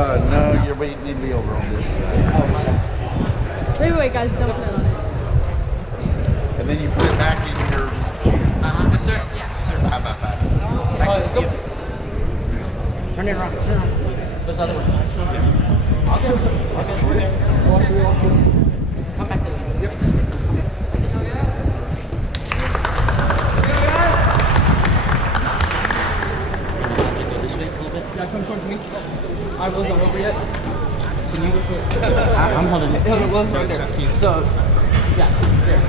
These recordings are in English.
No, you need to be over on this side. Wait, guys, don't put it on it. And then you put it back in your cube. Yes, sir. Yeah. Yes, sir. 5 by 5. Let's go. Turn it around. Turn it around. This other one. I'll go. Walk through. Come back this way. Yep. Yeah, come towards me. My wheel's not over yet. Can you look at I'm holding it. the wheel's right there. So, yeah, there.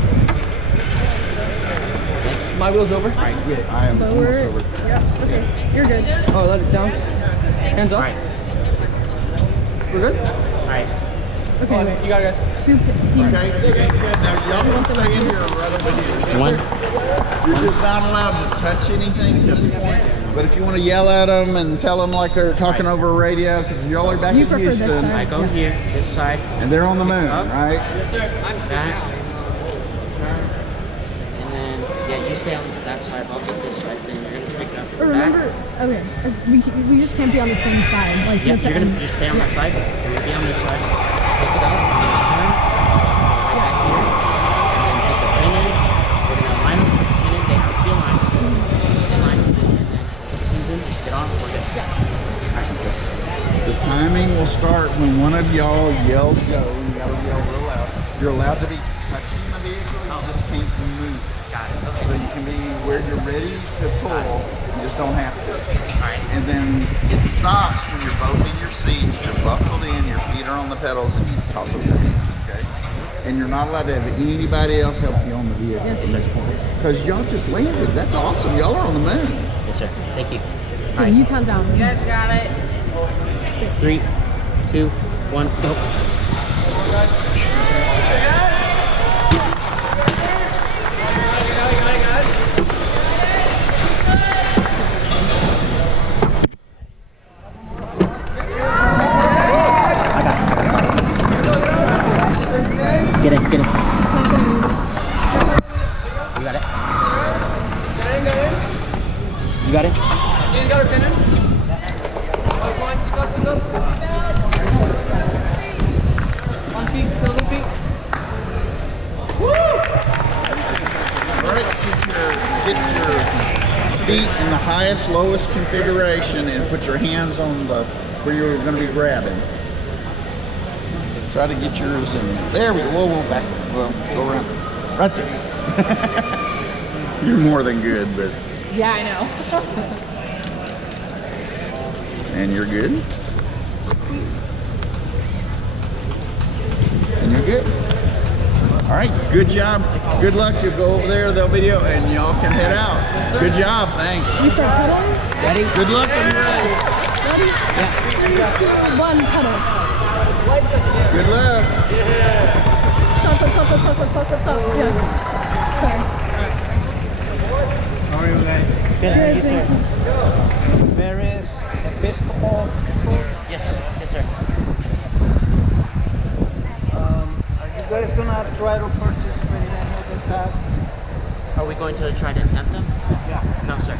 My wheel's over. Alright, good. I am almost Lower. over. Yeah, okay. You're good. Oh, let it down. Hands up. Alright. We're good? Alright. Okay, Oh, wait. you got it, guys. Soup, Okay. Now y'all can stay in here right over here. One. You're just not allowed to touch anything at this point. But if you want to yell at them and tell them like they're talking over a radio, because y'all are back You in prefer this Houston, side? I go here, this side. and they're on the moon, right? Yes, sir. I'm Back. Turn. And then, yeah, you stay on that side. I'll get this side. Then you're going to pick it up But from the back. remember, okay, we just can't be on the same side. Like, Yeah, you have you're to going to just stay on that side. You're going to be on this side. Pick it up. Turn. Right back here. And then put the pin in. We're going to line up the pin in. They have to be aligned. Line. And then put the pins in. Get on. We're good. The timing will start when one of y'all yells go. You gotta yell real loud. You're allowed to be touching the vehicle. You just can't move. Got it. Okay. So you can be where you're ready to pull. You just don't have to. Alright. And then it stops when you're both in your seats. You're buckled in. Your feet are on the pedals, and you toss up your hands. Okay. And you're not allowed to have anybody else help you on the vehicle at this point. Because y'all just landed. That's awesome. Y'all are on the moon. Yes, sir. Thank you. So you count down. You guys got it. 3, 2, 1, go. Get it. It's not gonna move. You got it. You got it? You got her pin in? On feet, building feet. All right, get your feet in the highest, lowest configuration and put your hands on the where you're going to be grabbing. Try to get yours in. There we go. Whoa, back. Well, go around. Right there. You're more than good, but. Yeah, I know. And you're good. And you're good. All right, good job. Good luck. You'll go over there, they'll video, and y'all can head out. Good job, thanks. We start pedaling. Ready? Good luck on your race. Ready? Yeah. 1 pedal. Good luck. Stop. Yeah. Sorry. How are you guys? Good. Good, Yes, sir. thank you. Parish, Episcopal. Yes, yes, sir. Are you guys gonna try to participate in any of the tasks? Are we going to try to attempt them? Yeah. No, sir.